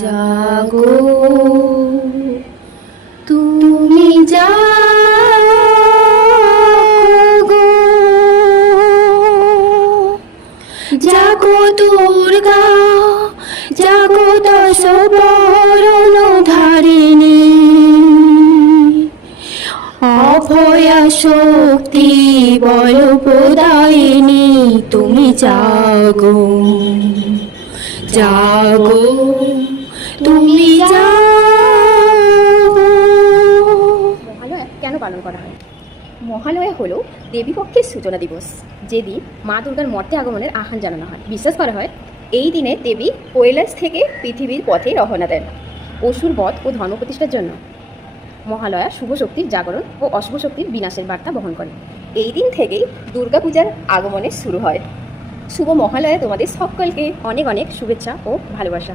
জাগো তুমি জাগো, জাগো দুর্গা, জাগো দশ বরণ ধারিণী, অভয়া শক্তি বল প্রদায়িনী, তুমি জাগো জাগো তুমি জাগো। মহালয়া কেন পালন করা হয়? মহালয়া হলো দেবীপক্ষের সূচনা দিবস, যেদিন মা দুর্গার মর্তে আগমনের আহ্বান জানানো হয়। বিশ্বাস করা হয় এই দিনে দেবী কৈলাস থেকে পৃথিবীর পথে রওনা দেন অসুর বধ ও ধর্ম প্রতিষ্ঠার জন্য। মহালয়া শুভ শক্তির জাগরণ ও অশুভ শক্তির বিনাশের বার্তা বহন করে। এই দিন থেকেই দুর্গাপূজার আগমনের শুরু হয়। শুভ মহালয়া তোমাদের সকলকে অনেক অনেক শুভেচ্ছা ও ভালোবাসা।